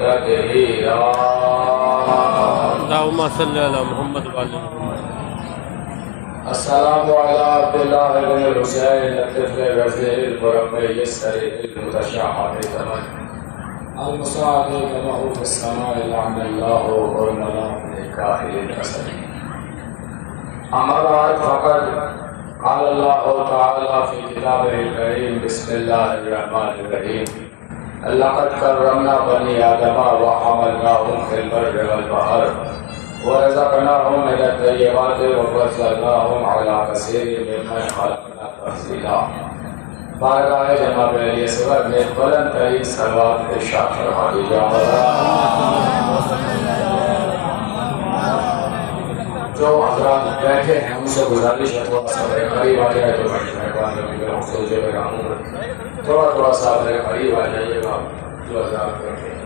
تطهيرا اللهم صل على محمد وعلى محمد. السلام على عبد الله بن الحسين الطفل الرفيع المربي السريع المتشعب الثمن المساعد له في السماء لعن الله والملائكة الحسن. أما بعد فقد قال الله تعالى في كتابه الكريم بسم الله الرحمن الرحيم لقد كرمنا بني آدم وحملناهم في البر والبحر ورزقناهم من الطيبات وفضلناهم على كثير ممن خلقنا تفضيلا. بارگاہ جناب علی اصغر نے بلند ترین صلوات ارشاد فرما دیجیے. جو حضرات بیٹھے ہیں ان سے گزارش ہے تھوڑا سا میرے قریب آ جائے تو تھوڑا سا میرے قریب آ جائیے گا. جو حضرات بیٹھے ہیں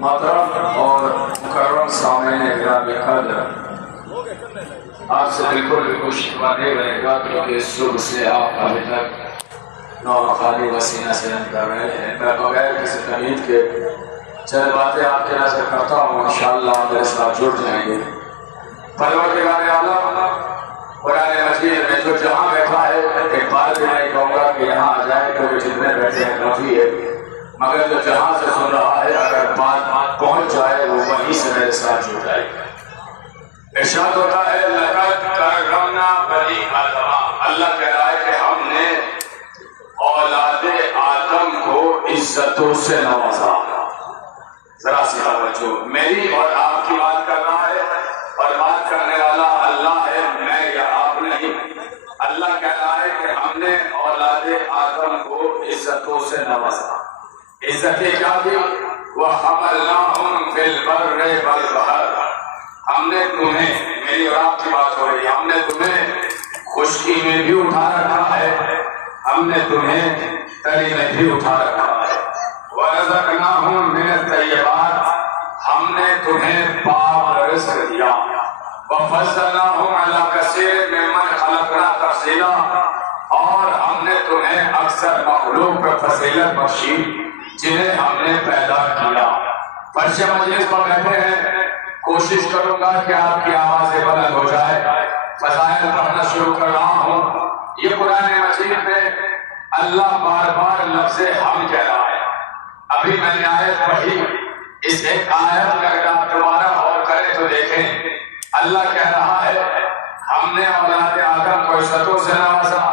محترم اور مکرم سامعین گرامی قدر، آپ سے بالکل شکوہ نہیں رہے گا کیونکہ صبح سے آپ ابھی تک نوخالی وسینہ سے کر رہے ہیں. میں بغیر کسی تمہید کے چند باتیں آپ کے نظر کرتا ہوں، انشاءاللہ میرے ساتھ جڑ جائیں گے. پروردگار عالم قرآن مجید میں جو جہاں بیٹھا ہے ایک بار بھی نہیں کہوں گا کہ یہاں آ جائے کیونکہ جتنے بیٹھے ہیں کافی ہے، مگر جو جہاں سے سن رہا ہے اگر بات پہنچ جائے وہ وہیں سے میرے ساتھ جڑ جائے. ارشاد ہوتا ہے لقد کرمنا بنی آدم، اللہ کہہ رہا ہے کہ ہم نے اولاد آدم کو عزتوں سے نوازا. ذرا سی توجہ، میری اور آپ کی بات کر رہا ہے اور بات کرنے والا اللہ ہے، میں یا آپ نہیں. اللہ کہہ رہا ہے کہ ہم نے اولاد آدم کو عزتوں سے نوازا. عزتیں کیا تھی؟ وَحَمَلْنَاهُمْ فِي الْبَرِّ وَالْبَحْرِ، ہم نے تمہیں، میری اور آپ کی بات ہو رہی ہے، ہم نے تمہیں خشکی میں بھی اٹھا رکھا ہے، ہم نے تمہیں تری میں بھی اٹھا رکھا ہے. وَرَزَقْنَاهُمْ مِنَ الطَّيِّبَاتِ، ہم نے تمہیں پاک رزق دیا. وَفَضَّلْنَاهُمْ عَلَىٰ كَثِيرٍ مِّمَّنْ خَلَقْنَا تَفْضِيلًا، اور ہم نے تمہیں اکثر مخلوق پر فضیلت بخشی جنہیں ہم نے پیدا کیا. فرش مجلس پر بیٹھے ہیں، کوشش کروں گا کہ آپ کی آوازیں بلند ہو جائے. فضائل پڑھنا شروع کر رہا ہوں. یہ قرآن مجید میں اللہ بار بار لفظ ہم کہہ رہا ہے. ابھی میں نے آیت پڑھی، اس ایک آیت میں اگر آپ دوبارہ غور کریں تو دیکھیں اللہ کہہ رہا ہے ہم نے اولاد آدم کو عزتوں سے نوازا،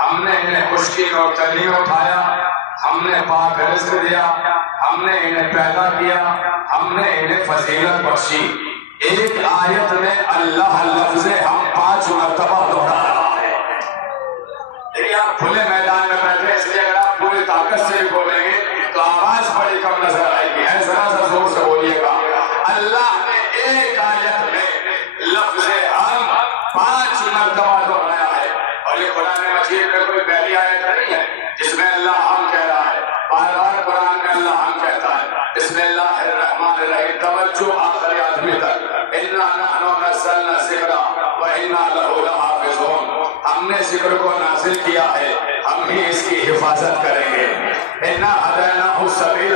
ہم نے انہیں خشکی اور تری میں اٹھایا، ہم نے پاک رزق دیا، ہم نے انہیں پیدا کیا، ہم نے انہیں فضیلت بخشی. ایک آیت میں اللہ لفظ ہم 5 مرتبہ دہرا رہا ہے. لیکن آپ کھلے میدان میں بیٹھے، اس لیے اگر آپ پوری طاقت سے بولیں گے تو آواز بڑی کم نظر آئے گی. ذرا سا زور سے بولیے گا. اللہ نے ایک آیت میں لفظ ہم 5 مرتبہ دہرایا ہے. اور یہ قرآن مجید میں کوئی پہلی آیت نہیں ہے جس میں اللہ ہم کہہ رہا ہے. بار بار قرآن میں اللہ ہم کہتا ہے. بسم اللہ الرحمن الرحیم. توجہ آخری آدمی تک. اِنَّا نَحْنُ نَزَّلْنَا الذِّكْرَ وَإِنَّا لَهُ لَحَافِظُونَ، ہم نے ذکر کو نازل کیا ہے، ہم ہی اس کی حفاظت کریں گے. اِنَّا هَدَيْنَاهُ السَّبِيلَ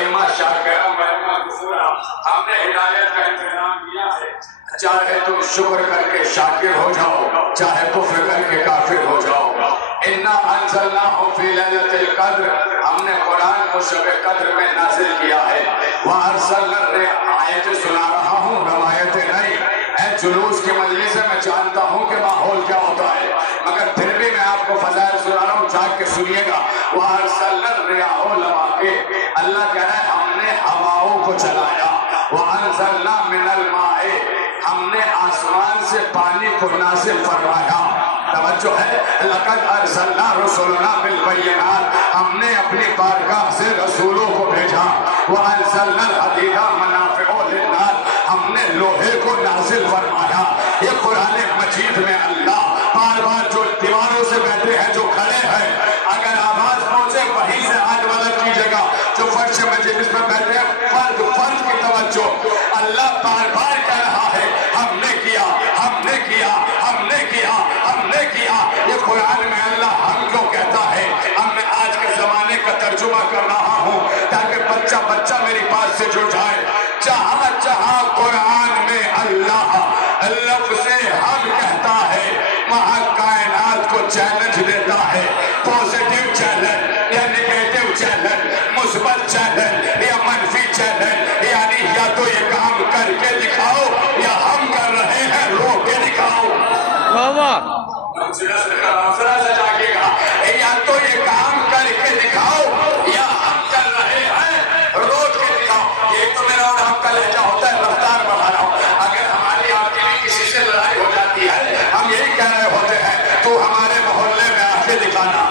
إِمَّا شَاكِرًا وَإِمَّا كَفُورًا، ہم نے ہدایت کا انتظام کیا ہے، چاہے تم شکر کر کے شاکر ہو جاؤ، چاہے کفر کر کے کافر ہو جاؤ. اِنَّا أَنزَلْنَاهُ فِي لَيْلَةِ الْقَدْرِ، ہم نے قرآن کو شب قدر میں نازل کیا ہے. وَأَرْسَلْنَا الرِّيحَ، آیتیں سنا رہا ہوں، روایتیں نہیں. اے جلوس کی مجلس ہے، میں جانتا ہوں کہ ماحول کیا ہوتا ہے، مگر پھر بھی میں آپ کو فضائل سنا رہا ہوں، جاگ کے سنیے گا. وَأَرْسَلْنَا الرِّيحَ لَوَاقِحَ، اللہ کہہ رہا ہے ہم نے ہواؤں کو چلایا. وَأَنزَلْنَا مِنَ الْمَاءِ، ہم نے آسمان سے پانی کو نازل فرمایا. توجہ ہے. لَقَدْ أَرْسَلْنَا رُسُلَنَا بِالْبَيِّنَاتِ، ہم نے اپنی بارگاہ سے رسولوں کو بھیجا. وَأَنزَلْنَا الْحَدِيدَ مَنَافِعُ لِلنَّاسِ، ہم نے لوہے کو نازل فرمایا. یہ قرآن مجید میں اللہ بار بار جو دیواروں سے بیٹھے ہیں، جو کھڑے ہیں، اگر آواز پہنچے وہیں سے ہاتھ مدد کیجیے گا. جو فرش مجلس میں بیٹھے ہیں، فرد کی توجہ. اللہ بار بار کہہ رہا ہے ہم نے کیا، ہم نے کیا، ہم نے کیا، ہم نے کیا. ترجمہ کر رہا ہوں تاکہ بچہ بچہ میری بات سے جڑ جائے. جہاں جہاں قرآن میں اللہ لفظ حق کہتا ہے وہاں کائنات کو چیلنج دیتا ہے. پوزیٹیو چیلنج یا نیگیٹو چیلنج، مثبت چیلنج یا منفی چیلنج، یعنی یا تو یہ کام کر کے دکھاؤ یا ہم کر رہے ہیں رو کے دکھاؤ. ذرا سے جاگے گا. یا تو یہ کام کر کے دکھاؤ یا ہم کر رہے ہیں رو کے دکھاؤ. یہ تو میرا اور ہم کا لہجہ ہوتا ہے، رفتار بڑھا رہا ہوں. اگر ہماری آپ کے لیے کسی سے لڑائی ہو جاتی ہے ہم یہی کہہ رہے ہوتے ہیں تو ہمارے محلے میں آ کے دکھانا،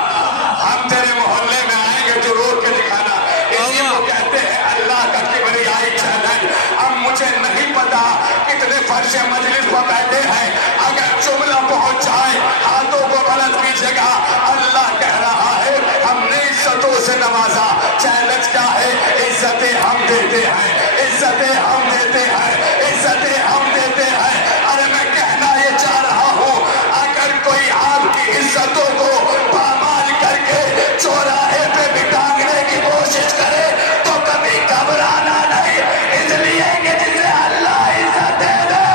ہم تیرے محلے میں آئیں گے تو رو کے دکھانا. اسی کو کہتے ہیں اللہ کا کبریائی چیلنج. اب مجھے نہیں پتا کتنے فرش مجلس پر بیٹھے ہیں، اگر جملہ پہنچ جائے ہاتھوں کو بلند کیجیے گا. اللہ کہہ رہا ہے ہم نے عزتوں سے نوازا. چیلنج کیا ہے؟ عزتیں ہم دیتے ہیں، عزتیں ہم دیتے ہیں، عزتیں ہم دیتے ہیں. ارے میں کہنا یہ چاہ رہا ہوں اگر کوئی آپ کی عزتوں کو پامال کر کے چوراہے پہ بھی ٹانگنے کی کوشش کرے تو کبھی گھبرانا نہیں، اس لیے کہ جسے اللہ عزت دے دے.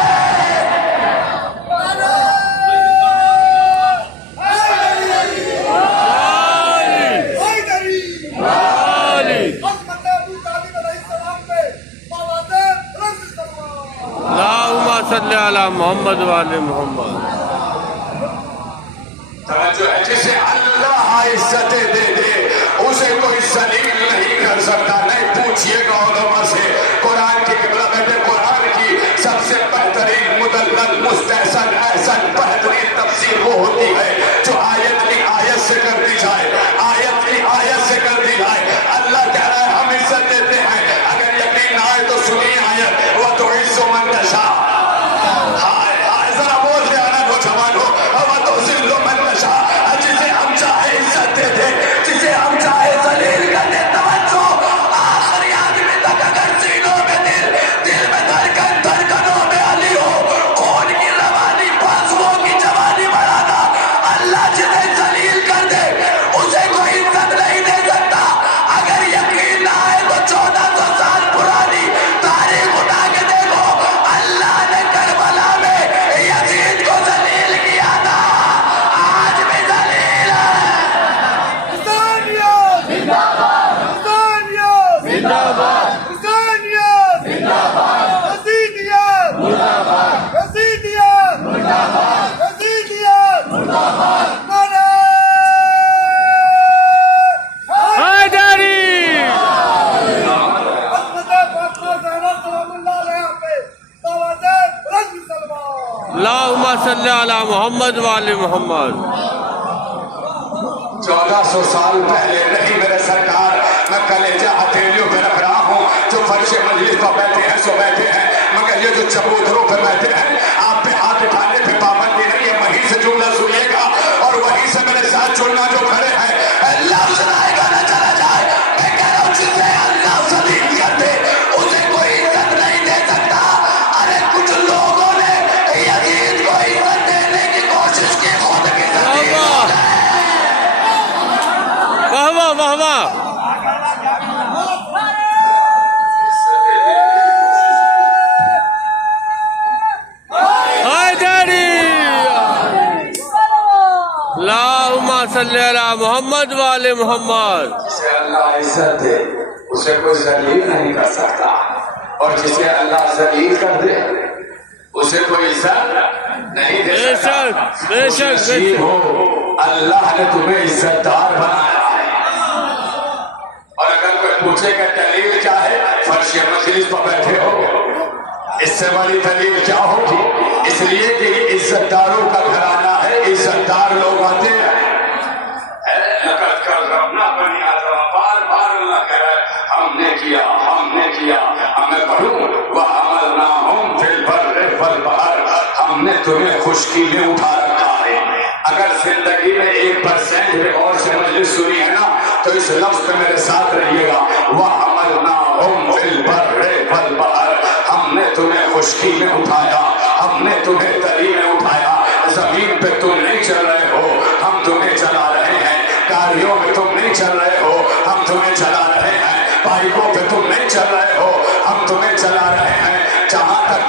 اللہم صلی علی محمد وعلی محمد. توجہ ہے، جسے اللہ عزتیں دے دے اسے کوئی ذلیل نہیں کر سکتا. نہیں پوچھئے گا علماء سے قرآن کی قرآن کی سب سے بہترین مدلل مستحسن احسن بہترین تفسیر وہ ہوتی ہے جو آیت کی آیت سے کر دی جائے، آیت کی آیت سے کر دی جائے. اللہ کہہ رہا ہے ہم عزت دیتے ہیں. اگر یقین نہ آئے تو سنیے آیت وَتُعِزُّ مَن تَشَاءُ. ذرا بول دے آنا نوجوان ہو وَتُذِلُّ مَن تَشَاءُ. جسے ہم چاہے عزت دے دے، جسے ہم چاہے ذلیل کر دے. توجہ آخری آدمی تک اگر سینوں میں دل میں دھڑکنوں میں علی ہو، خون کی روانی بازوؤں کی جوانی بڑھانا. اللہ جسے ذلیل کر دے اسے کوئی عزت نہیں دے سکتا. اگر یقین نہ آئے تو 1400 سال پرانی تاریخ اٹھا کے دیکھو. اللہ نے کربلا میں یزید کو ذلیل کیا تھا، آج بھی ذلیل ہے. حسینیت زندہ باد، حسینیت زندہ باد، حسینیت زندہ باد، یزیدیت زندہ باد، یزیدیت زندہ باد، یزیدیت زندہ باد. حیدری. اللہم صلی علی محمد وعلی محمد. 1400 سال پہلے نہیں میرے سرکار، میں کلیجہ ہتھیلیوں پہ رکھ رہا ہوں. جو فرش مجلس پر بیٹھے ہیں سو بیٹھے ہیں، مگر یہ جو چبوتروں پہ بیٹھے ہیں آپ پہ ہاتھ اٹھانے پہ پابندی نہیں ہے. وہیں سے جملہ سنیے گا اور وہیں سے میرے ساتھ جڑنا. جو کھڑے ہیں لفظ آئے گا نہ چلا جائے. میں کہہ رہا ہوں جسے اللہ ذلیل کر دے اسے کوئی عزت نہیں دے سکتا. ارے کچھ لوگوں نے یزید کو عزت دینے کی کوشش کی، خود کی ذلیل ہو گئے. واہ واہ واہ واہ. حیدری. اللہم صلی علی محمد وعلی محمد. جسے اللہ عزت دے اسے کوئی ذلیل نہیں کر سکتا، اور جسے اللہ ذلیل کر دے اسے کوئی عزت نہیں دے بے سکتا. شک بے شک بے نصیب شک. ہو اللہ نے تمہیں عزت دار بنایا ہے. اور اگر کوئی پوچھے کہ دلیل کیا ہے، فرش مجلس پر بیٹھے ہو، اس سے بڑی دلیل کیا ہوگی؟ اس لیے کہ یہ عزت داروں کا گھرانہ ہے، عزت دار لوگ آتے ہیں. بار بار اللہ کہہ رہا ہے ہم نے کیا، ہم نے کیا. اب میں پڑھوں وَحَمَلْنَاهُمْ فِي الْبَرِّ وَالْبَحْرِ. ہم نے تمہیں خشکی میں اٹھا رکھا ہے. اگر زندگی میں 1% اور سے مجلس سنی ہے نا تو اس لفظ پہ میرے ساتھ رہیے گا. وَحَمَلْنَاهُمْ فِي الْبَرِّ وَالْبَحْرِ. ہم نے تمہیں خشکی میں اٹھایا، ہم نے تمہیں تری میں اٹھایا. زمین پہ تم نہیں چل رہے ہو، ہم تمہیں چلا رہے ہیں. گاڑیوں میں تم نہیں چل رہے ہو، ہم تمہیں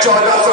1400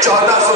1400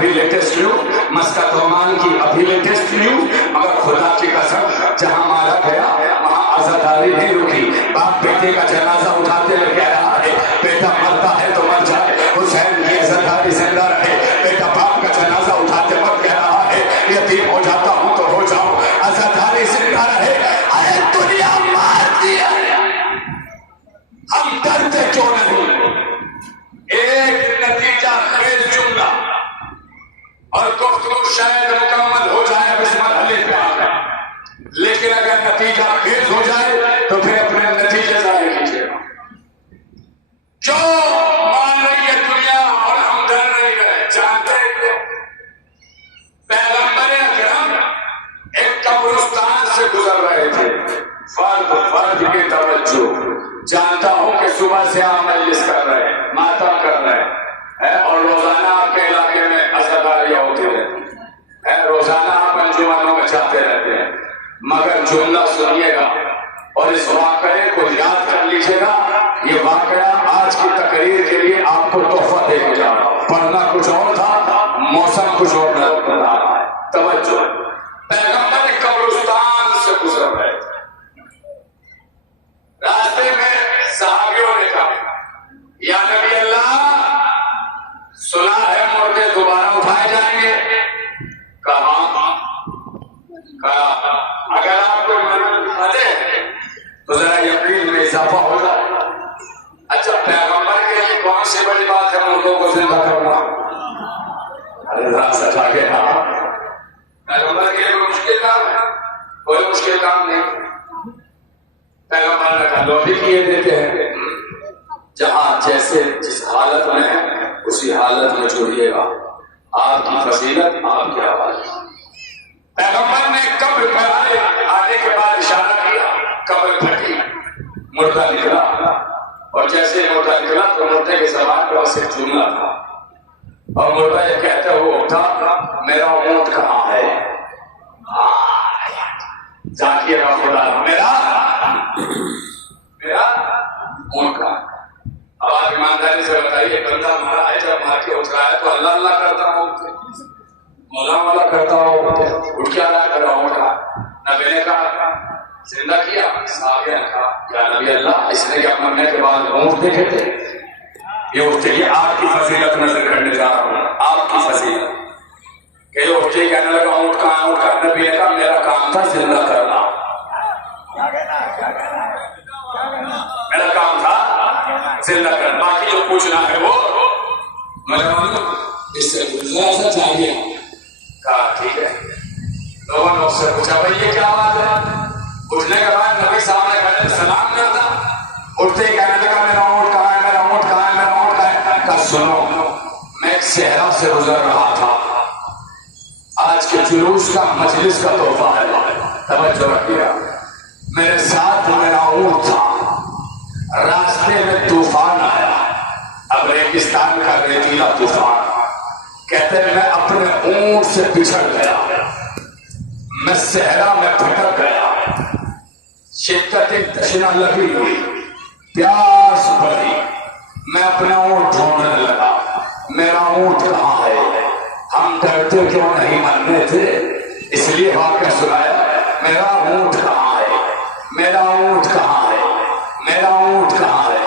ابھی لیٹسٹ نیوز مسقط عمان کی ابھی لیٹسٹ نیوز مگر خدا کی قسم جہاں مارا گیا وہاں عزاداری نہیں رکی باپ بیٹے کا جنازہ اٹھاتے ہوئے کہہ رہا ہے بیٹا مرتا ہے تو مر جائے حسین کی عزاداری زندہ رہے بیٹا باپ کا جنازہ اٹھاتے وقت کہہ رہا ہے یتیم ہو جاتا ہوں تو ہو جاؤں عزاداری زندہ رہے ارے دنیا مار دیا ہم ڈرتے کیوں نہیں ایک نتیجہ خیز جملہ اور گفتگو شاید مکمل ہو جائے اب اس مرحلے پہ آ گئے لیکن اگر نتیجہ خیز ہو جائے تو پھر اپنے نتیجے ظاہر کیجیے گا جو مان رہی ہے دنیا اور ہم ڈر نہیں رہے جانتے ہیں پیغمبر اکرم ایک قبرستان سے گزر رہے تھے فرد کی توجہ جانتا ہوں کہ صبح سے آپ مجلس کر رہے ہیں ماتم کر رہے ہیں اور روزانہ آپ کے علاقے میں عزاداریاں ہوتی رہتی ہیں روزانہ آپ انجمنوں میں جاتے رہتے ہیں مگر جملہ سنیے گا اور اس واقعے کو یاد کر لیجیے گا یہ واقعہ آج کی تقریر کے لیے آپ کو تحفہ دے کے جا رہا ہوں پڑھنا کچھ اور تھا موسم کچھ اور نظر کر رہا ہے توجہ پیغمبر قبرستان سے گزر رہے تھے راستے میں صحابیوں نے کہا یا نبی اللہ سنا ہے مردے دوبارہ اٹھائے جائیں گے کہا اگر آپ کو منزل دکھا دیں تو ذرا یقین میں اضافہ ہوگا اچھا پیغمبر کے لیے کون سی بڑی بات ہے مردوں کو زندہ کرنا ارے ذرا سچا کے کہا پیغمبر کے لیے کوئی مشکل کام ہے کوئی مشکل کام نہیں پیغمبر نے کہا لوٹی کیے دیتے ہیں جہاں جیسے جس حالت میں ہے اسی حالت میں چھوڑیے گا آپ کی فضیلت آپ کے حوالے پیغمبر نے قبر پر آنے کے بعد اشارہ کیا قبر پھٹی مردہ نکلا اور جیسے مردہ نکلا تو مردے کے زبان پر اسے جملہ تھا اور مردہ یہ کہتا ہوا اٹھا میرا اونٹ کہاں ہے جاکیے گا خدا میرا اونٹ کہاں اب آپ ایمانداری سے بتائیے بندہ مارا ہے جب مار کے اٹھ رہا ہے تو اللہ اللہ کرتا ہوں مولا مولا کرتا ہوں اٹھ کے اللہ کر رہا ہوں نبی نے کہا زندہ کیا صحابہ نے کہا یا نبی اللہ اس نے کیا مرنے کے بعد اونٹ دیکھے تھے یہ اٹھ کے آپ کی فضیلت نظر کرنے جا رہا ہوں آپ کی فضیلت کہ یہ اٹھ کے کہنے لگا اونٹ کہاں اونٹ کا نبی نے کہا میرا کام تھا زندہ کرنا میرا کام تھا زندہ کرنا باقی جو پوچھنا ہے وہ میں اس سے ذرا سا چاہیے کہا ٹھیک ہے لوگوں نے اس سے پوچھا بھائی یہ کیا بات ہے اٹھنے کے بعد نبی صاحب نے کہا سلام کرتا اٹھتے ہی کہنے لگا میرا اونٹ کہاں ہے میرا اونٹ کہاں ہے میرا اونٹ کہاں ہے کہا سنو میں ایک صحرا سے گزر رہا تھا آج کے جلوس کا مجلس کا تحفہ ہے توجہ رکھیے میرے ساتھ میرا اونٹ تھا راستے میں طوفان آیا اب ریگستان کا ریتیلا طوفان کہتے ہیں میں اپنے اونٹ سے بچھڑ گیا میں صحرا میں بھٹک گیا شدت تشنا لگی ہوئی پیاس بڑھی میں اپنا اونٹ ڈھونڈنے لگا میرا اونٹ کہاں ہے ہم ڈرتے کیوں نہیں ماننے تھے اس لیے واقعہ سنایا میرا اونٹ کہاں ہے میرا اونٹ کہاں ہے میرا اونٹ کہاں ہے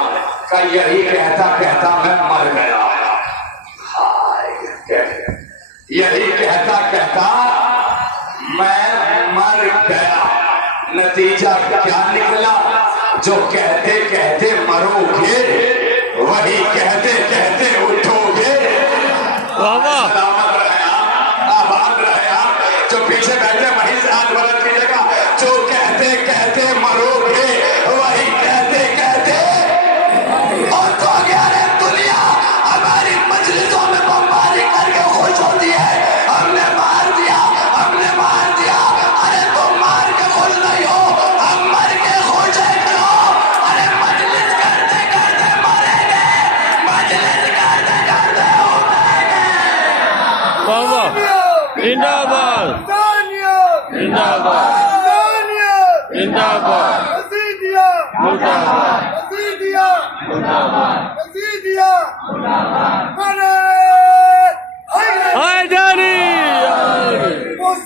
کہ یہی کہتا کہتا میں مر گیا یہی کہتا کہتا میں مر گیا نتیجہ کیا نکلا جو کہتے کہتے مرو گے وہی کہتے کہتے اٹھو گے سلامت رہے آباد رہے آپ جو پیچھے بیٹھے وہی سے ہاتھ بلند کیجیے گا جو کہتے کہتے مرو گے وہی کہتے کہتے اٹھو گے ارے دنیا ہماری مجلسوں میں بمباری کر کے خوش ہوتی ہے ہم نے مار دیا ہم نے مار دیا ارے تم مار کے خوش نہیں ہو ہم مر کے خوش ہے کیوں ارے مجلس کرتے کرتے مریں گے مجلس کرتے کرتے اٹھیں گے بابا زندہ باد زندہ باد زندہ باد زندہ باد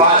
5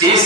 30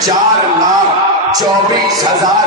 4,24,000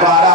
12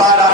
12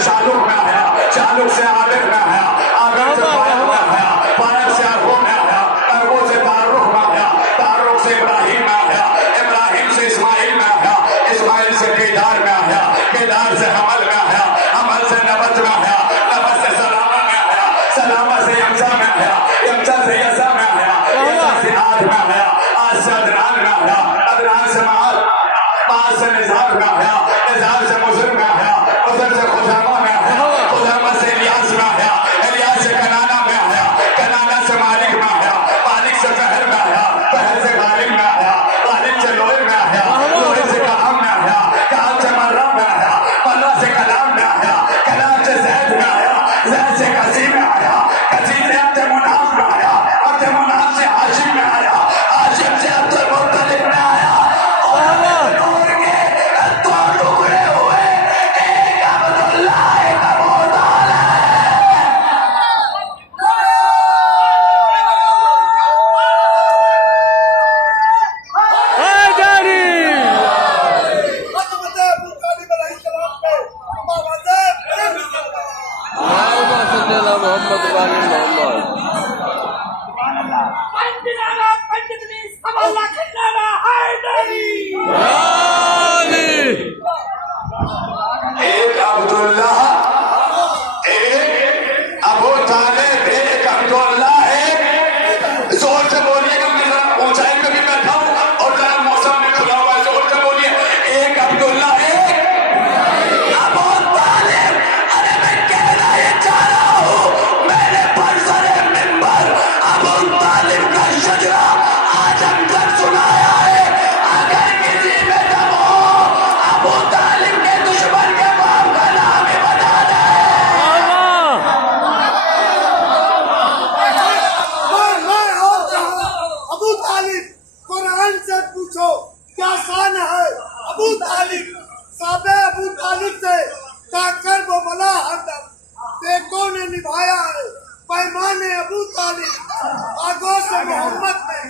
سے شالوک میں آیا, شالوک سے عابر میں آیا, عابر سے فائق میں آیا, فائق سے ارغو میں آیا, ارغو سے تعرق میں آیا, تعرق سے ابراہیم میں آیا, ابراہیم سے اسماعیل میں آیا, اسماعیل سے کیدار میں آیا, کیدار سے حمل میں آیا, حمل سے نبت میں آیا, نبت سے سلامہ میں آیا, سلامہ سے یمسا میں آیا, یمسا سے یسا میں آیا, یسا سے آج میں آیا, آج سے ادران میں آیا, ادران سے معاد میں آیا, معاد سے نظار میں آیا, نظار سے مزر میں آیا, مزر سے خزامہ میں آیا, خزامہ سے الیاس میں آیا, الیاس سے کنانہ میں آیا, کنانہ سے مالک میں آیا, مالک سے فہر میں آیا, فہر سے غالب میں آیا, غالب سے لوہر میں آیا, لوہر سے کہام میں آیا, کہام سے مرہ میں آیا, مرہ سے کلام میں آیا, کلام سے زید میں آیا, زید سے قصیم میں آیا, قصیم سے عبد مناف میں آیا, عبد مناف سے ہاشم میں آیا, ہاشم سے عبد المطلب میں آیا, اور نور کے دو ٹکڑے ہوئے, ایک عبداللہ ایک ابو طالب. حیدری عظمت ابو طالب علیہ السلام پہ آوازیں بلند کرنا. اللهم صل على محمد وآل محمد. ایک عبداللہ, ایک ابو طالب, ایک عبداللہ, ایک زور سے بولیے گا, میں ذرا اونچائی پہ بھی بیٹھا ہوں اور ذرا موسم میں کھلا ہوا ہے, زور سے بولیے, ایک عبداللہ, ایک ابو طالب. ارے میں کہنا یہ چاہ رہا ہوں, میرے برسر منبر ابو طالب کا شجرہ آج ہم تک سنایا ہے. اگر کسی میں دم ہو, ابو طالب کے دشمن کے باپ کا نام ہی بتا دے. میں اور کہا, ابو طالب قرآن سے پوچھو کیا شان ہے ابو طالب. صحابہ ابو طالب سے کرب و بلا ہردم دیکھوں نے نبھایا ہے پیمان ابو طالب. آگوش محمد میں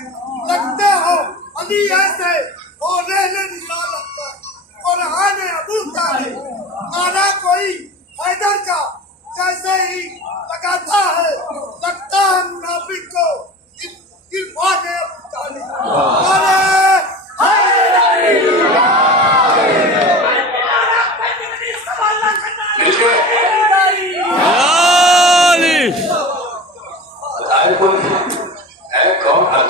لگتے ہو علی ایسے ہو رہنے رسالت پر. قرآن ابو طالب نعرہ کوئی حیدر کا جیسے ہی لگاتا ہے, لگتا ہے منافق کو عرفان ابو طالب. نعرہ حیدری.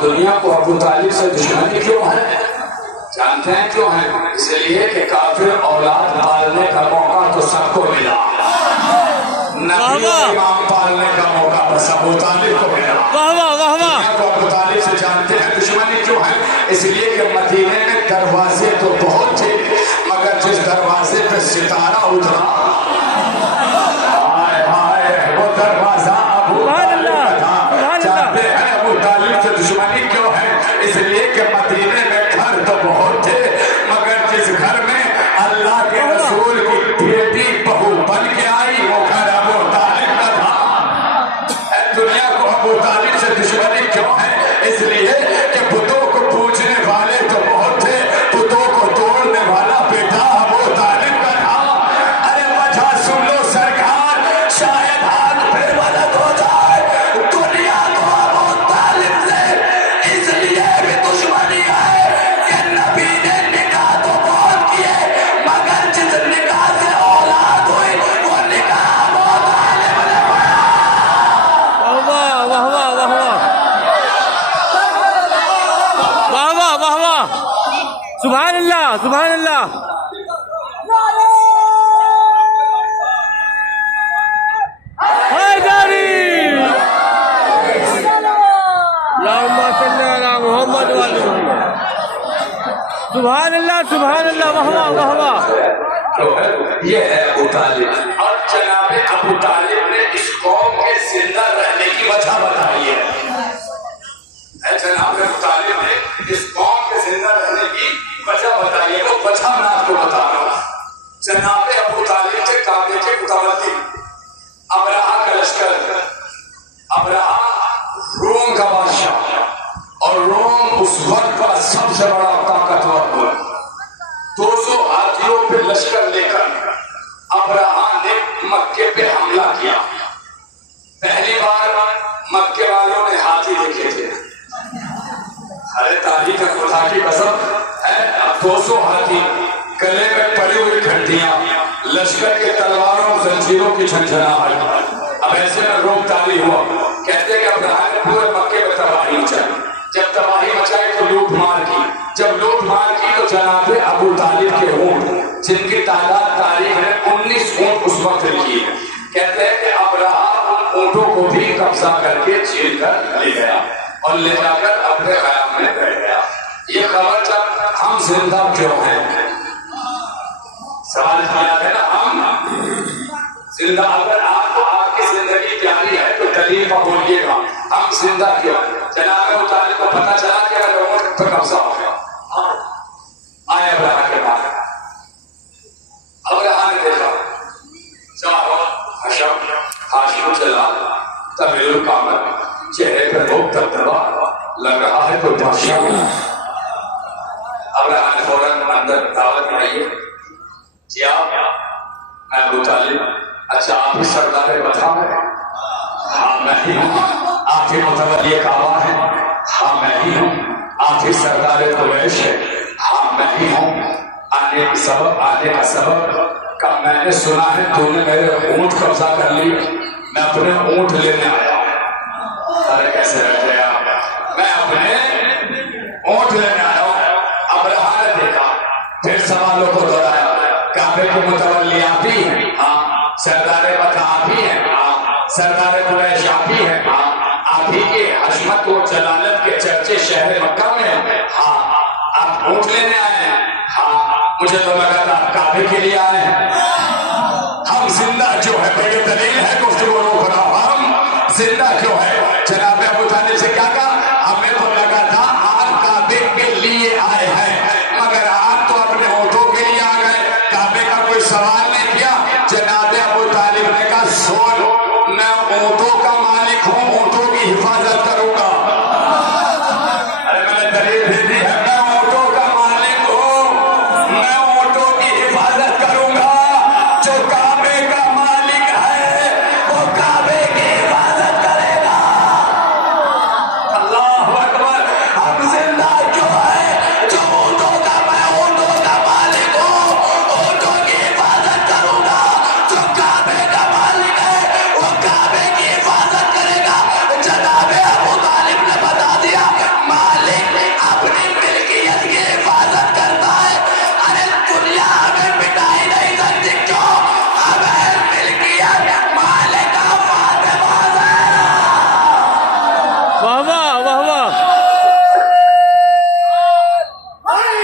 دنیا کو ابو طالب سے دشمنی کیوں ہے؟ جانتے ہیں کیوں ہے؟ اس لیے کہ کافر اولاد پالنے کا موقع تو سب کو ملا, نبی و امام پالنے کا موقع بس ابو طالب کو ملا. دنیا کو ابو طالب سے جانتے ہیں دشمنی کیوں ہے؟ اس لیے کہ مدینے میں دروازے تو بہت تھے, مگر جس دروازے پہ ستارہ اترا, ہائے ہائے وہ دروازہ ابو طالب تھا. جانتے ہیں ابو طالب سے دشمنی کیوں ہے؟ اس لیے کہ مدینے میں گھر تو بہت تھے, مگر جس گھر میں اللہ کے رسول کی بیٹی بہو بن کے آئی وہ گھر ابو طالب کا تھا. دنیا کو ابو طالب سے دشمنی کیوں ہے؟ اس لیے کہ بتوں کو پوجنے والے تو بہت تھے, بتوں کو توڑنے والا بیٹا ابو طالب کا تھا. ارے وجہ سن لو سرکار, شاید ہاتھ پھر مدد ہو جائے. دنیا کو ابو طالب سے اس لیے بھی دشمنی ہے کہ نبی نے نکاح تو بہت کیے, مگر جس نکاح سے اولاد ہوئی وہ نکاح ابو طالب نے پڑھا. سبحان اللہ, سبحان اللہ. حیدری اللهم صل على محمد وآل محمد. سبحان اللہ, سبحان اللہ. واہ واہ. یہ ہے ابو طالب. اور جناب ابو طالب نے اس قوم کے زندہ رہنے کی وجہ بتائی ہے. جناب ابو طالب نے اس قوم کے زندہ رہنے کی وجہ بتائی ہے. وہ وجہ میں آپ کو بتا رہا ہوں. جناب ابو طالب کے کعبے کے متولی ابرہا کا لشکر, ابرہا روم کا بادشاہ, اور روم اس وقت کا سب سے بڑا طاقتور ملک, 200 ہاتھیوں پہ لشکر لے کر ابرہا نے مکے پہ حملہ کیا. پہلی بار مکے والوں نے ہاتھی دیکھے تھے. ارے تاریخ خدا کی قسم ہے. اب 200 ہاتھی, گلے میں پڑی ہوئی گھنٹیاں, لشکر کے تلواروں زنجیروں کی جھنجھناہٹ. اب ایسے میں روک تاری ہوا. کہتے کہ ابراہیم نے پورے مکے میں تباہی مچائی. جب تباہی مچائی تو لوٹ مار کی. جب لوٹ مار کی تو جناب ابو طالب کے اونٹ, جن کی تعداد تاریخ نے 19 اونٹ اس وقت لکھی ہے, کہتے ہیں کہ ابراہیم ان اونٹوں کو بھی قبضہ کر کے چھین کر لے گیا اور لے جا کر اپنے خیام میں بیٹھ گیا. یہ خبر جب ہم زندہ کیوں ہیں, سوال کیا ہے نا, ہم زندہ, اگر آپ کو آپ کی زندگی پیاری ہے تو دلیل پر بولیے گا ہم زندہ کیوں. جناب ابو طالب کو پتا چلا کہ اگر لوگوں پر قبضہ ہو گیا, آئے ابراہیم کے بعد. ابراہیم نے دیکھا حشم ہاشم چلا طویل القامت, چہرے پر روب دبدبا, لگ رہا ہے کوئی بادشاہ. ابراہیم نے فوراً اندر دعوت بنائی. جی آپ, میں ابو طالب. اچھا آپ ہی سردار وطن ہیں؟ ہاں میں ہی ہوں. آپ ہی متولی کعبہ ہیں؟ ہاں میں ہی ہوں. آپ ہی سردار قریش ہیں؟ ہاں میں ہی ہوں. آنے کا سبب کہ میں نے سنا ہے تو نے میرے اونٹ قبضہ کر لی, میں اپنے اونٹ لینے آیا ہوں. ارے کیسے رہ گیا, میں اپنے اونٹ لینے آیا ہوں. ابراہیم نے دیکھا, پھر سوالوں کو دہرایا. کعبے کے متولی آپ ہی ہیں؟ ہاں. سردار وطن آپ ہی ہیں؟ ہاں. سردار قریش آپ ہی ہیں؟ ہاں. آپ ہی کے عظمت و جلالت کے چرچے شہر مکہ میں ہیں؟ ہاں. آپ اونٹ لینے آئے ہیں؟ ہاں. مجھے تو لگا تھا آپ کعبے کے لیے آئے ہیں. ہم زندہ کیوں ہے, بڑی دلیل ہے گفتگو روک رہا ہوں. ہم زندہ کیوں ہے؟ جناب ابو طالب سے کیا کہا, ہمیں تو لگا تھا آپ کعبے کے لیے آئے ہیں, مگر آپ تو اپنے اونٹوں کے لیے آ گئے. کعبے کا کوئی سوال نہیں کیا. جناب ابو طالب نے کہا سن, میں اونٹوں کا مالک ہوں, اونٹوں کی حفاظت کروں گا. ارے میں نے دلیل بھیجی ہے, میں اونٹوں کا مالک ہوں, میں اونٹوں کی حفاظت کروں گا. جو کعبے کا مالک ہے وہ کعبے کی حفاظت کرے گا. اللہ اکبر. ہم زندہ کیوں ہے؟ جو اونٹوں کا, میں اونٹوں کا مالک ہوں, اونٹوں کی حفاظت کروں گا. جو کعبے کا مالک ہے وہ کعبے کی حفاظت کرے گا. جناب ابو طالب نے بتا دیا, مالک اپنی ملکیت کی حفاظت کرتا ہے. ارے دنیا ہمیں مٹائی نہیں سکتی, کیوں؟ ہمیں ملکیت مالک کا فاتح ہے. واہ واہ واہ واہ.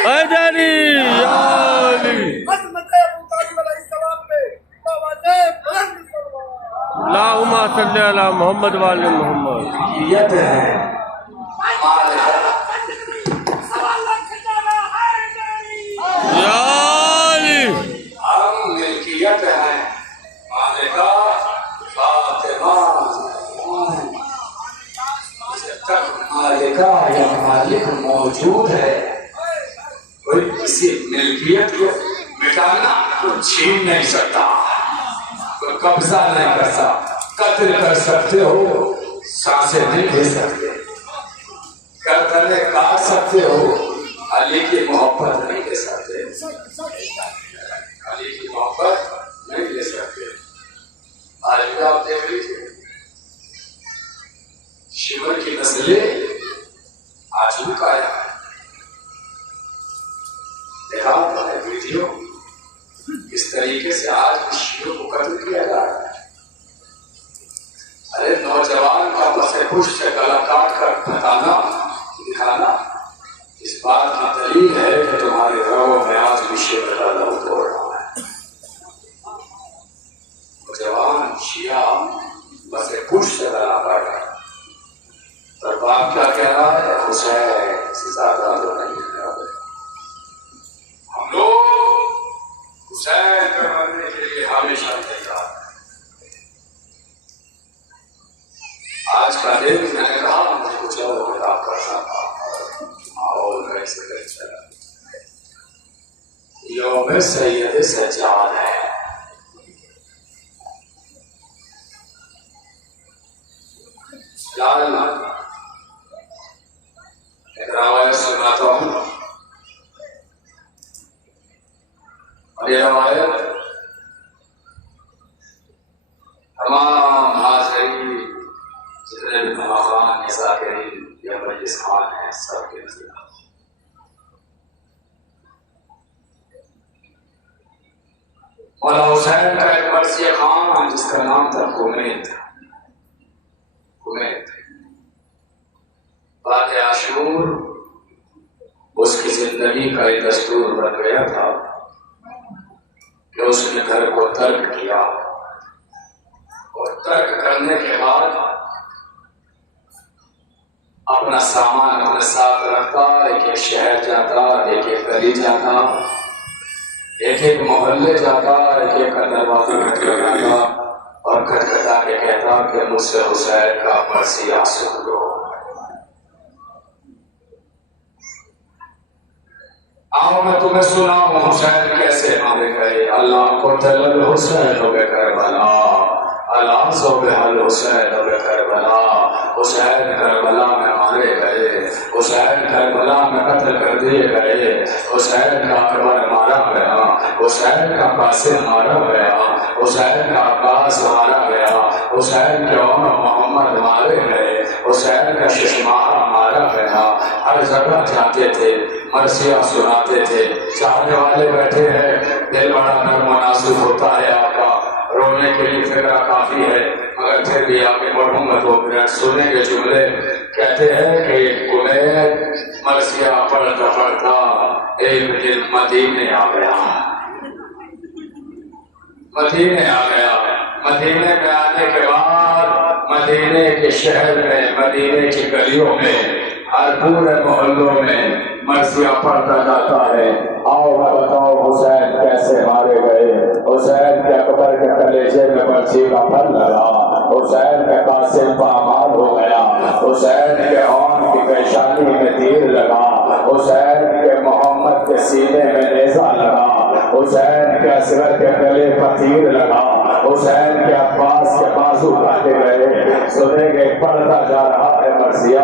اے جانی یا علی, عظمت ابو طالب علیہ السلام پہ آوازیں بلند کرو. اللہم صلی علی محمد و علی محمد. ملکیت ہے, مال ہے. یا علی, ہم ملکیت ہے, مالکہ فاطمہ. جب تک مالکہ یا مالک موجود ہے, کوئی کسی ملکیت کو مٹانا تو چھین نہیں سکتا, کوئی قبضہ نہیں کر سکتا. قتل کر سکتے ہو, سانسیں نہیں لے سکتے. گردنیں کاٹ سکتے ہو, علی کی محبت نہیں لے سکتے. علی کی محبت نہیں لے سکتے. آج بھی آپ دیکھ لیجیے, شیور کی نسلیں آج بھی قائم ہے. دیکھا ہے ویڈیو کس طریقے سے آج بھی شیعوں کو قتل کیا جا رہا ہے. ارے نوجوان کا بس پشت سے گلا کاٹ کر بتانا, دکھانا, اس بات کی دلیل ہے کہ تمہارے گھروں میں آج بھی شیعہ کا لہو دوڑ رہا ہے. نوجوان شیعہ بس پشت سے گلا کاٹ رہا ہے. اور باپ کیا کہہ رہا ہے, حسین سے زیادہ تو نہیں ہے. ہم لوگ حسین کو ماننے کے لیے ہمیشہ تیار ہیں. آج کا دن میں نے کہا مجھے کچھ اور خطاب کرنا تھا, ماحول ویسے چلا. یوم سید سجاد ہے, ایک روایت سناتا ہوں، اور یہ روایت تمام حاضرین جتنے بھی مہمان نظاکرین یا مجلس خان ہیں سب کے لیے۔ مولا حسین کا ایک مرثی خان جس کا نام تھا کمید، بعد عاشور اس کی زندگی کا ایک دستور بن گیا تھا کہ اس نے گھر کو ترک کیا، اور ترک کرنے کے بعد اپنا سامان اپنے ساتھ رکھتا، ایک ایک شہر جاتا، ایک ایک گلی جاتا، ایک ایک محلے جاتا، ایک ایک کا دروازہ کھٹکھٹاتا اور کھٹکھٹا کے کہتا کہ مجھ سے حسین کا مرثیہ سن لو۔ آؤ میں تمہیں سناؤں حسین کیسے مارے گئے۔ اللہ قتل الحسین بکربلا، اللہ صبح الحسین بکربلا، حسین کربلا میں مارے گئے، حسین کربلا میں قتل کر دیے گئے، حسین کا اکبر مارا گیا، حسین کا قاسم مارا گیا، حسین کا عباس مارا گیا، حسین کے عمر محمد مارے گئے، حسین کا ششماہا مارا گیا۔ ہر جگہ جاتے تھے، مرثیہ سناتے تھے، چاہنے والے بیٹھے ہیں، دل بڑا نرم مناسب ہوتا ہے آپ کا، رونے کے لیے فکر کافی ہے، مگر پھر بھی آگے بڑھوں گا تو پھر سنیں گے جملے۔ کہتے ہیں کہ کمید مرثیہ پڑھتا پڑھتا ایک دن مدینے آ گیا، مدینے آ گیا۔ مدینے میں آنے کے بعد مدینے کے شہر میں، مدینے کی گلیوں میں، ہر پورے محلوں میں مرثیہ پڑھتا جاتا ہے۔ آؤ بتاؤ حسین کیسے مارے گئے، حسین کے اکبر کے کلیجے میں مرثی کا پھل لگا، حسین کے قاسم پامال ہو گیا، حسین کے عون کی پیشانی میں تیر لگا، حسین کے محمد کے سینے میں نیزہ لگا، حسین کے اصغر کے گلے پر تیر لگا، حسین کے عباس کے بازو کاٹے گئے۔ سنیں گے پڑھتا جا رہا ہے مرثیہ،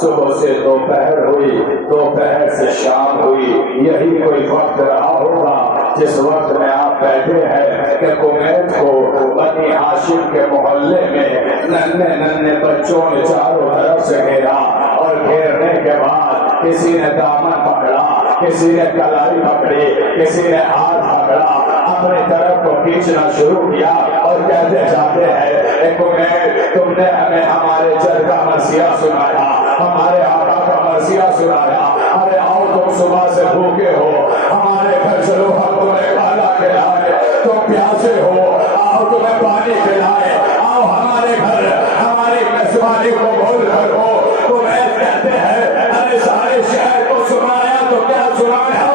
صبح سے دوپہر ہوئی، دوپہر سے شام ہوئی، یہی کوئی وقت رہا ہوگا جس وقت میں آپ بیٹھے ہیں کہ کمید کو بنی ہاشم کے محلے میں ننھے ننھے بچوں نے چاروں طرف سے گھیرا، اور گھیرنے کے بعد کسی نے دامن پکڑا، کسی نے کلائی پکڑی، کسی نے ہاتھ پکڑا، اپنی طرف کو کھینچنا شروع کیا اور کہتے جاتے ہیں اے کمید تم نے ہمیں ہمارے جد کا مرثیہ سنایا، ہمارے آقا کا مرثیہ سنایا، ارے آؤ تم صبح سے بھوکے ہو، ہمارے گھر چلو ہم تمہیں کھانا کھلائے، تم پیاسے ہو آؤ تمہیں پانی پلائے، آؤ ہمارے گھر ہماری میزبانی کو بھول کر ہو۔ کمید کہتے ہیں ارے سارے شہر کو سنایا تو کیا سنایا،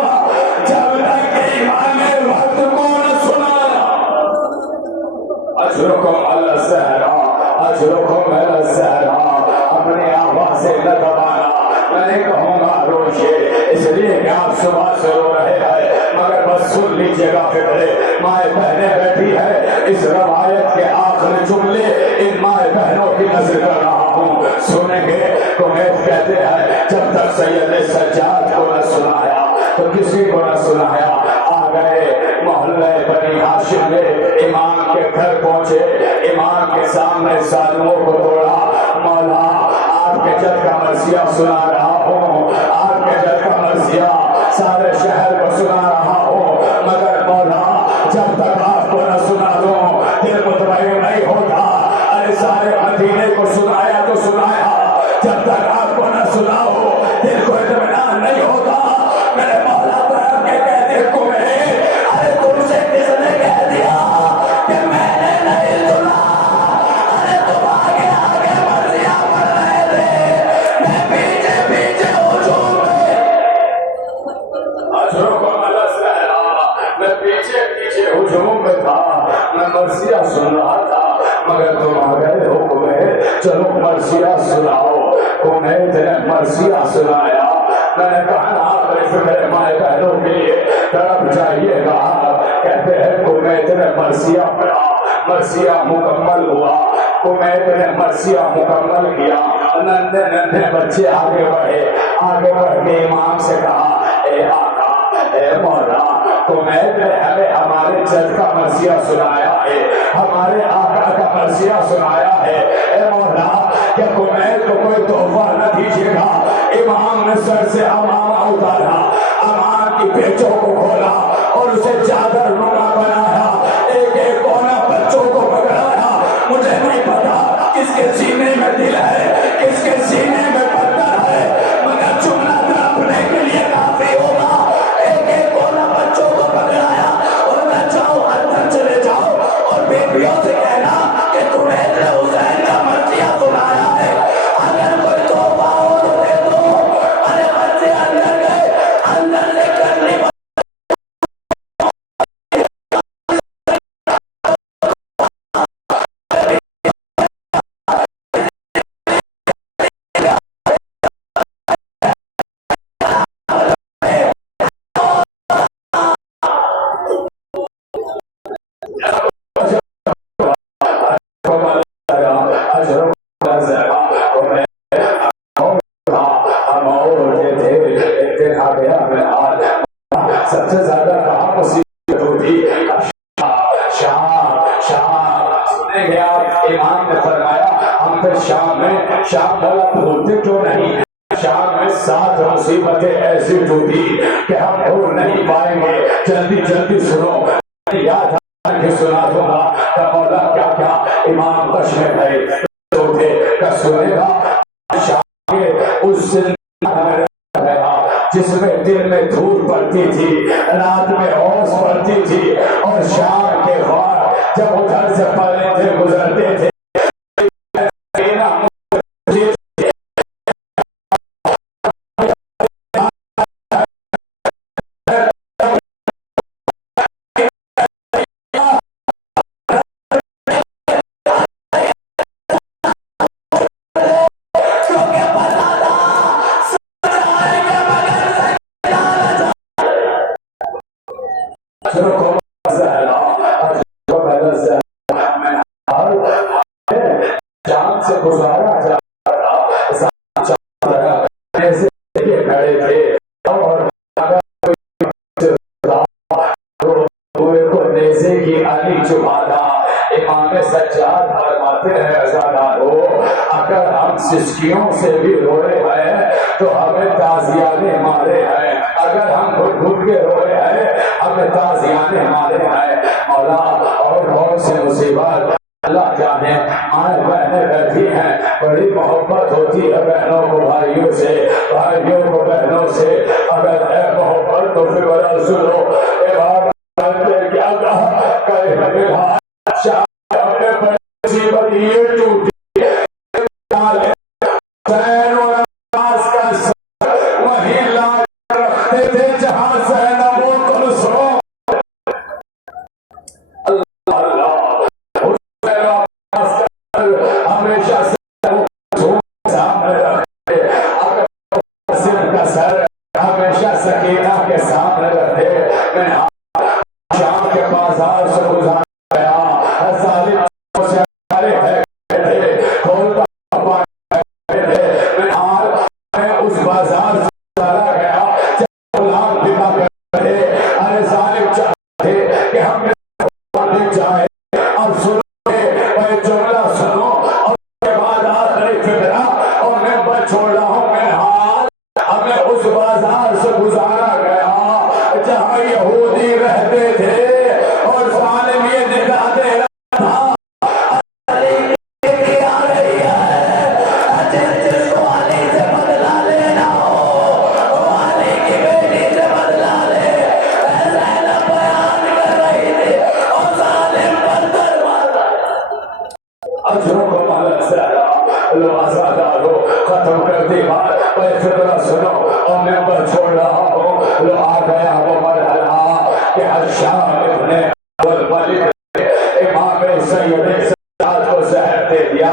جب تک ایمان وقت کو نہ سنایا۔ اجرکم علی الصحرا، اجرکم علی الصحرا، اپنی آواز سے نہ دبانا، میں نہیں کہوں گا روشے اس لیے کہ آپ صبح سے رو رہے ہیں، مگر بس سن لیجیے گا فکرے مائیں بہنیں بیٹھی ہے، اس روایت کے آخری جملے ان مائیں بہنوں کی نظر کر رہا ہوں، سنیں گے۔ کمید کہتے ہیں جب تک سید سجاد کو نہ سنایا تو کسی کو نہ سنایا۔ آ گئے محلے بنی ہاشم میں، امام کے گھر پہنچے، امام کے سامنے سالموں کو توڑا، مولا آپ کے جد کا مرثیہ سنا رہا ہوں، آپ کے جد کا مرثیہ سارے شہر کو سنا رہا ہوں، مگر مولا جب تک آپ کو نہ سنا دوں دل مطمئن نہیں ہوتا۔ ارے سارے مدینے کو سنایا تو سنایا، جب تک آپ کو نہ سناؤ دل کو اطمینان نہیں ہوتا۔ میرے مولا طرف کے کہتے کمید ارے تم سے کس نے کہہ دیا کہ میں نے نہیں سنا، ارے تم آگے آگے مرثیہ پڑھ رہے تھے، میں پیچھے پیچھے ہجوم میں، اجرکم علی الصحرا، میں پیچھے پیچھے ہجوم میں تھا، میں مرثیہ سن رہا تھا، مگر تم آ گئے ہو کمید چلو مرثیہ سناؤ۔ کمید نے مرثیہ سنایا، میں نے کہا آخری فکر مائیں بہنوں کے لیے طرف جائیے گا۔ کہتے ہیں کمید نے مرثیہ پڑھا، مرثیہ مکمل ہوا، کمیت نے مرثیہ مکمل کیا، ننھے ننھے بچے آگے بڑھے کے امام سے کہا اے آقا اے مولا کمیت نے ہمیں ہمارے جد کا مرثیہ سنایا ہے، ہمارے آقا کا مرثیہ سنایا ہے، اے مولا کیا کمیت کو کوئی تحفہ نہ دیجیے گا؟ امام نے سر سے امامہ اتارا، امام کی پیچوں کو کھولا اور اسے چادر نما بنایا، ایک ایک کونا بچوں کو پکڑایا۔ مجھے نہیں پتا کس کے سینے میں دل ہے، کس کے سینے میں پتھر ہے، مگر چمنا تڑپنے کے لیے کافی ہوگا۔ ایک ایک کونا بچوں کو پکڑایا اور میں چاہوں اندر چلے جاؤ اور بیٹیوں سے کہنا کہ تمہیں حسین کا مرثیہ سنایا ہے، اگر کوئی توبہ ہو تو دے دو۔ ارے بچے اندر گئے، اندر سے کرنی سب سے زیادہ کہاں مصیبت ہوتی؟ امام نے فرمایا ہم پہ شام والا بھولتے کیوں نہیں؟ شام میں 7 مصیبتیں ایسی ٹوٹی کہ ہم بھول نہیں پائیں گے۔ جلدی جلدی سنو، یاد کے سنا دوں گا کہ مولا کیا کیا امام تشریف ہے کا سنے گا۔ شام کے اس جس میں دن میں دھول پڑتی تھی، رات میں اوس پڑتی تھی، اور شام کے بعد جب ادھر سے پرندے گزرتے تھے شام سے گزارا جاتا کھڑے تھے اور نیزے کی علی چبھانا۔ امام سجاد فرماتے ہیں عزادارو اگر ہم سسکیوں سے بھی روئے ہیں تو ہمیں تازیانے مارے ہیں، اگر ہم گھٹ گھٹ کے روئے ہیں ہمیں تازیانے مارے ہیں۔ مولا اور بہت سے مصیبت اللہ جانے آئے بہنیں بیٹھی ہیں، بڑی محبت ہوتی ہے بہنوں کو بھائیوں سے، بھائیوں کو بہنوں سے، اگر ہے محبت تو پھر بڑا سنو۔ اے بابا کیا کہا کہ شاہ اپنے مصیبت یہ ٹوٹی حسین و نماز کا وہی لاج رکھتے تھے جہاں زینب و کلثوم۔ اللہ ہمیشہ سامنے رکھتے، اگر سر کا سر ہمیشہ سکینہ کے سامنے رکھتے۔ میں شام کے بازار سے گزار گیا، ظالم سے کھولتا میں اس بازار سے گزارا گیا جب غلام بکا کرتے۔ ارے ظالم چاہتے کہ ہم جائے۔ اب سنو جملہ سنو اور کے بعد آخری فکرہ اور میں چھوڑ رہا ہوں میں حال۔ ہمیں اس بازار سے گزارا گیا جہاں یہودی رہتے تھے اور ظالم یہ ندا دے رہا تھا ختم کر دی بات، فکرہ سنو اور میں چھوڑ رہا ہوں۔ لو آ گیا وہ مرحلہ کہ حشام ابن والملک امام سید سجاد کو زہر دے دیا۔